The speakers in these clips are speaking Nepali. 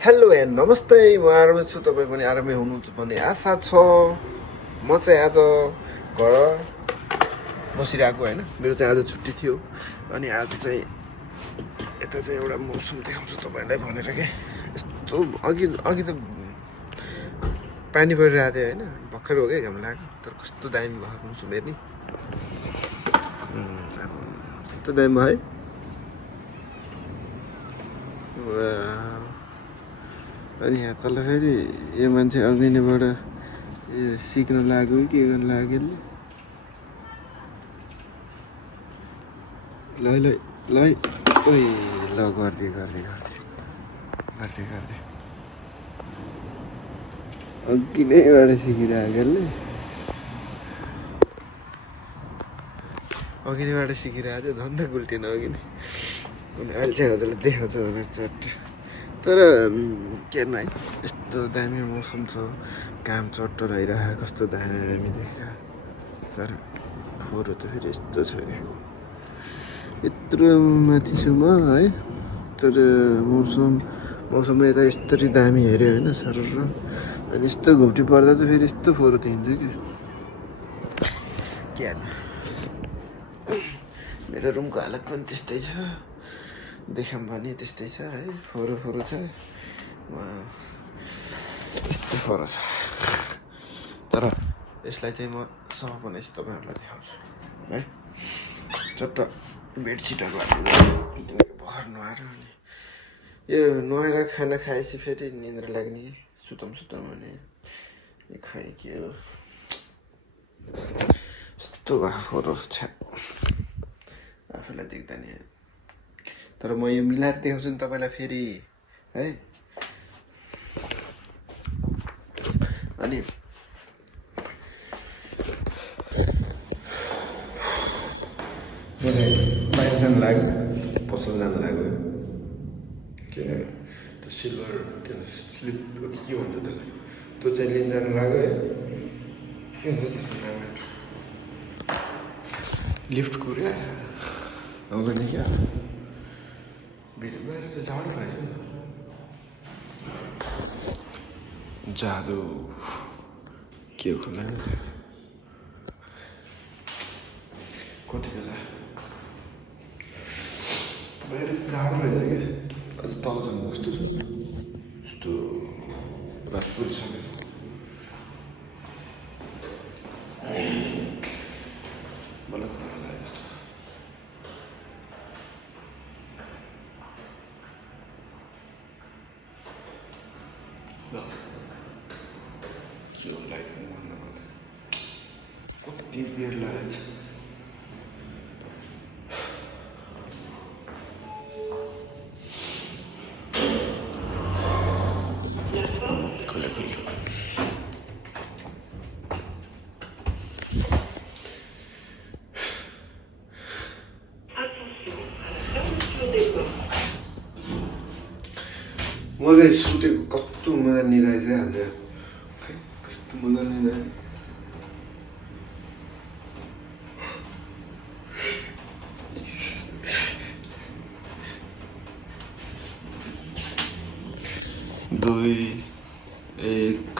हेलो एन्ड नमस्ते, म आरामै छु। तपाईँ पनि आरामै हुनुहुन्छ भन्ने आशा छ। म चाहिँ आज घर बसिरहेको होइन, मेरो चाहिँ आज छुट्टी थियो। अनि आज चाहिँ यता चाहिँ एउटा मौसम देखाउँछु तपाईँलाई भनेर के। यस्तो अघि अघि त पानी परिरहेको थियो होइन, भर्खर हो क्या घाम लाग्यो। तर कस्तो दामी भएको मौसम हेर्ने, कस्तो दामी भयो है। अनि यहाँ तल फेरि यो मान्छे अघि नैबाट यो सिक्न लाग्यो कि के गर्नु लाग्यो ल ल ल ओइ ल गरिदिए अघि नैबाट सिकिरहेको अघि नैबाट सिकिरहेको थियो, धन्दा गुल्टिएन अघि नै। अनि अहिले चाहिँ हजुरलाई देखाउँछु भनेर चट्ट। तर के हेर्नु है, यस्तो दामी मौसम छ, घाम चट्ट लगाइरहेको, कस्तो दामी देखा। तर फोहोर त फेरि यस्तो छ क्या, यत्रो माथि छु म है। तर मौसममा यता यस्तरी दामी हेऱ्यो होइन सर। अनि यस्तो घुप्टी पर्दा त फेरि यस्तो फोहोर देखिन्छ क्या। के हेर्नु, मेरो रुमको हालत पनि त्यस्तै छ, देखाम भने त्यस्तै छ है। फोहोर छ, यस्तो फोहोर छ। तर यसलाई चाहिँ म सफा बनाएपछि तपाईँहरूलाई देखाउँछु है। चट्ट बेडसिटहरू भर्खर नुहाएर, अनि यो नुहाएर खाना खाएपछि फेरि निन्द्रा लाग्ने, सुतम भने खै के हो यस्तो भएको फोहोर छ आफूलाई देख्दा नि। तर म यो मिलाएर देखाउँछु नि तपाईँलाई फेरि है। अनि बाहिर जानु लाग्यो, पसल जानु लाग्यो। के त्यो सिल्भर के स्लिप के भन्छ त्यसलाई, त्यो चाहिँ लिन जानु लाग्यो है। के हुन्छ त्यसको नाम, लिफ्ट कुर्या नगर्ने क्या। बाहिर त जाडो भएछ, जाडो के खोला कति बेला बाहिर जाडो रहेछ क्या। अझ तल जानु कस्तो छ, यस्तो रात परिसक्यो। मलाई खुला लाग्यो जस्तो। के हो लाइटिङ भन्दा कति बेर लागेको छ। म चाहिँ सुतेको कस्तो मजा लिइरहेछ आज, खै कस्तो मजा लिइरहेछ। दुई एक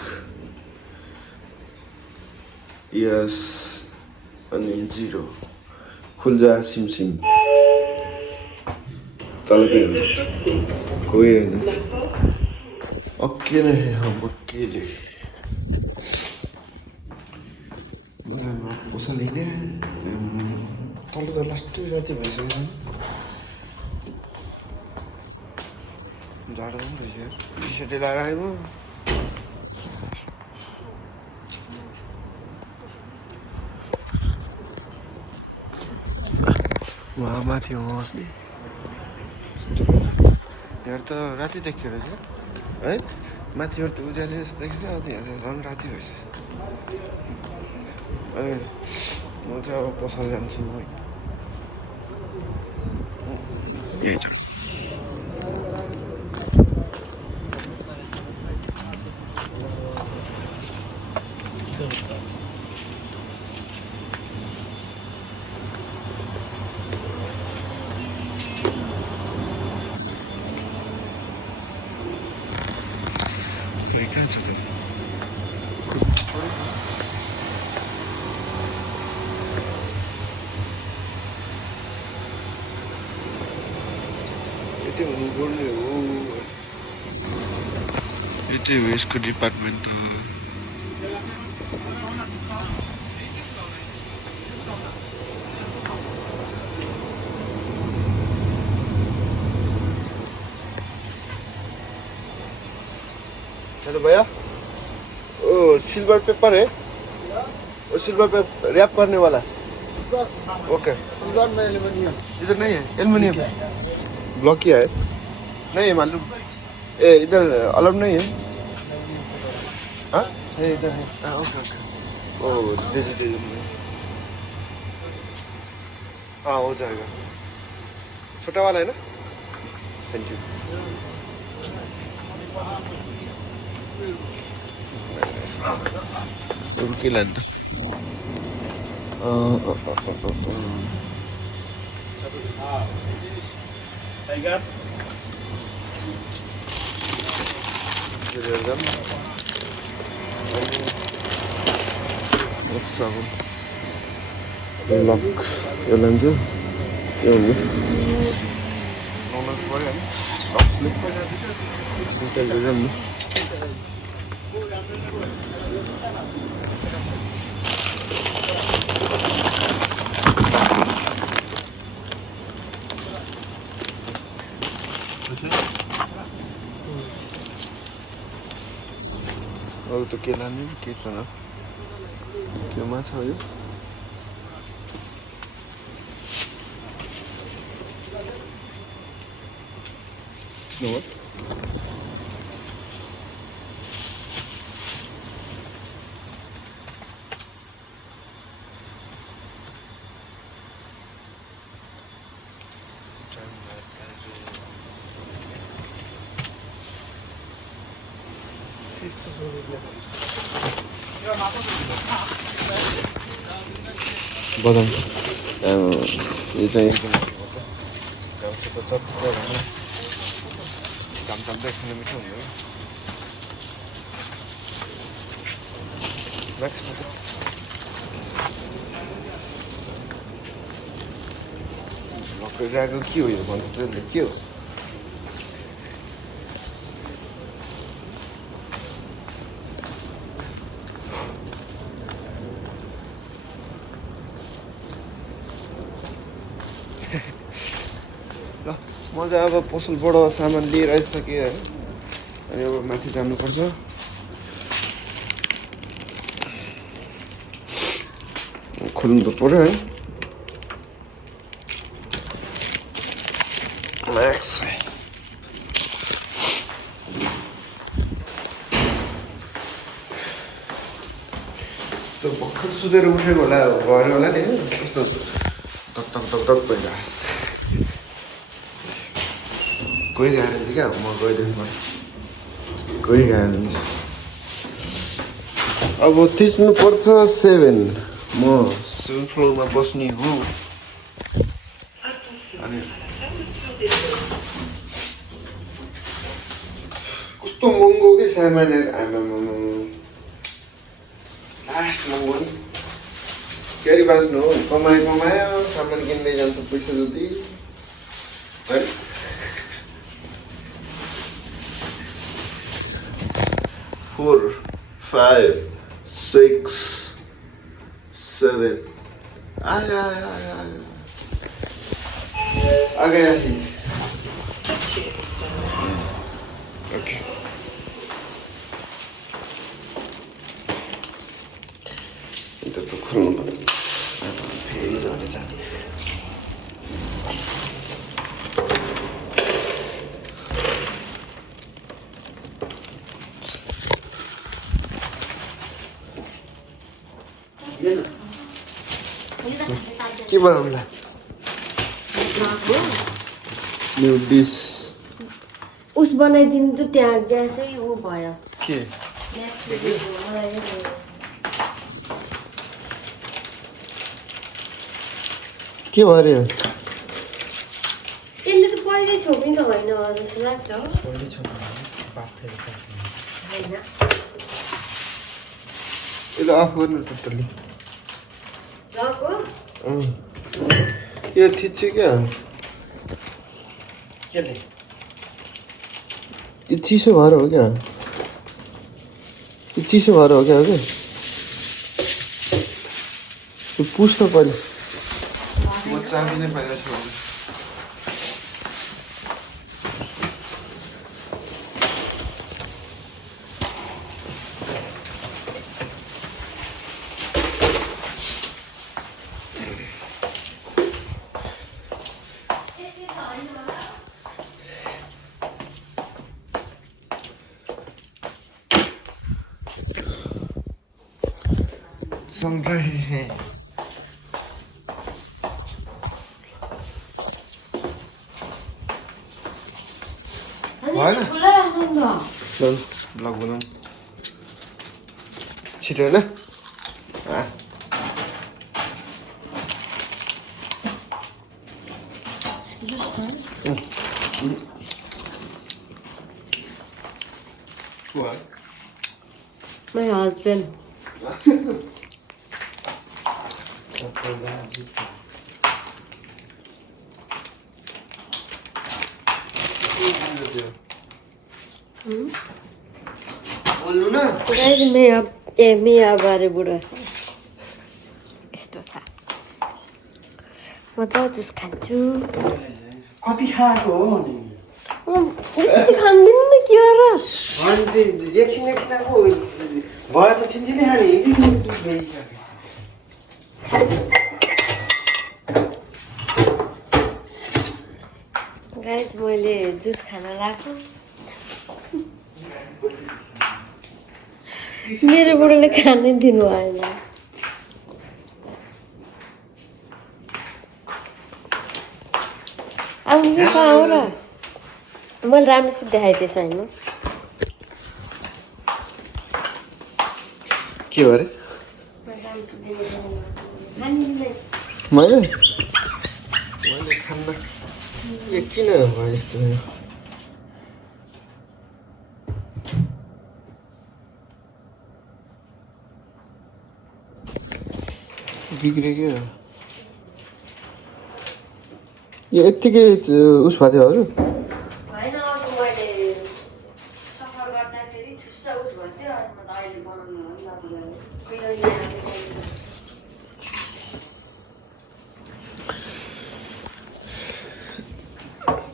यस अनि 0 खुल्जा सिमसिम तलकै हुन्छ कोही होइन। अकेले हम अकेले मजामा पसल हिँडे तल त लास्टै राति भइसक्यो। जाडो पनि रहेछ यार, टी सर्ट लगाएर आएँ म। वहाँ माथि होस् नि, यहाँ त राति देखियो रहेछ है। माथिबाट त उज्याले जस्तो देखिन्छ, अब यहाँ त झन् राति भएछ। अनि म चाहिँ अब पसल जान्छु है। खै कहाँ छ त यतै हुनुपर्ने हो यतै हो यसको डिपार्टमेन्ट त हेलो भैया ओ सिल्वर पेपर है वो सिल्वर पेपर रैप करने वाला ओके सिल्वर में एल्युमिनियम इधर नहीं है एल्युमिनियम ब्लॉक किया है नहीं है मालूम ए इधर अलाउड नहीं है हाँ है इधर है हाँ ओके ओके ओ दीजिए हाँ हो जाएगा छोटा वाला है ना थैंक यू रुकिला नि त लक यो लान्छु यो हुने अरू त के लाने के छ न केमा छ यो बदाम यो चाहिँ चाम्दै खानु मिठो हुँदैन लगाएको के हो यो भन्छ त्यसले के हो ल म चाहिँ अब पसलबाट सामान लिएर आइसकेँ है अनि अब माथि जानुपर्छ खोल्नु त पर्यो है त्यो भर्खर सुतेर उठेको होला भयो होला नि कस्तो धक धक धक धक भइरहेको कोही गएन क्या म गइदिनु कोही गएन अब थिच्नु पर्छ 7 म 7th फ्लोरमा बस्ने हो अनि कस्तो महँगो के सामानहरू आमामा लास्ट महँगो नि क्यारी बाँच्नु हो कमायो सामान किन्दै जान्छ पैसा जति है 4 5 6 7 आया आ गया ही ओके इधर तो खोल्नु पर्यो फेरि झरेर जाने के बनाउनुलाई न्यू डिस उस बनाइदिनु त त्यहाँ ग्यासै ऊ भयो के के भयो यसले त पहिले छोप्ने त होइन जस्तो लाग्छ होइन यसलाई अफ गर्नु टोटल्ली रको यो थिच्छ क्या केले यो चिसो भएर हो क्या यो चिसो भएर हो क्या हो क्या यो पुस्नु पर्यो म चाबी नै पाइरहेको छु चल रहे हैं भएन खुला राख्नु न चल ब्लग बनाऊँ छिटो होइन My husband. बोल्नु न Guys, me बारे बुढो यस्तो छ म त जुस खान्छु कति खाएको हो नि यति खान्दिनँ नि के हो र अनि त्यो एकछिन एकछिन आएको भयो त छिनछिनै खाने हिजो गाइस मैले जुस खान लाग्छु मेरो बुढोले खानै दिनु भएन अब यो पाऊ र मैले राम्रोसित देखाइदिएछ होइन के हो अरे मैले खान्न यो किन भयो यस्तो बिग्रियो क्या यो यत्तिकै उस भएको थियो हजुर होइन अब मैले सफा गर्दाखेरि छुस्सा उस भएको थियो अनि म त अहिले बनाउनु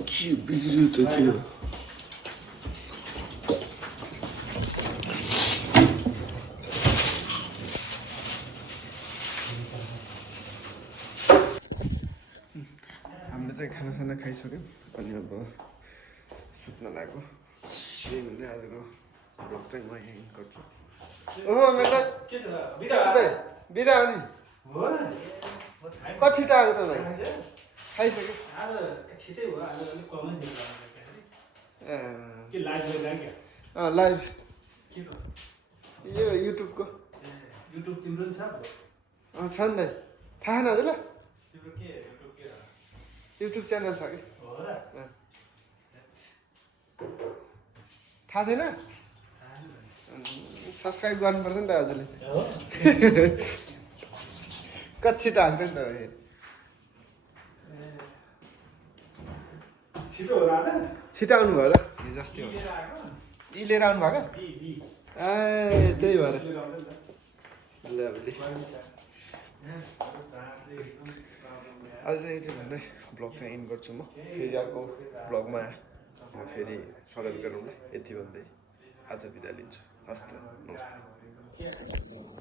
के बिग्रियो त के हो हामीले चाहिँ खानासाना खाइसक्यौँ अनि अब सुत्न लाग्यो त्यही हुँदै आजको ब्लग चाहिँ म यहीँ गर्छु ओहो मेरो बिदा हो नि कति छिटो आएको तपाईँ खाइसक्यो लाइभ यो युट्युबको युट्युब तिम्रो नि छ छ नि त थाहा न हजुरलाई युट्युब च्यानल छ कि थाहा छैन सब्सक्राइब गर्नुपर्छ नि त हजुरले कति छिटो हाल्छ नि त छिटो आउनु भयो र हिजो अस्ति हो यी लिएर आउनु भएको ए त्यही भएर ल आज यति भन्दै ब्लग चाहिँ इन गर्छु म फेरि अर्को ब्लगमा म फेरि स्वागत गरौँला यति भन्दै आज बिदा लिन्छु हस् त नमस्ते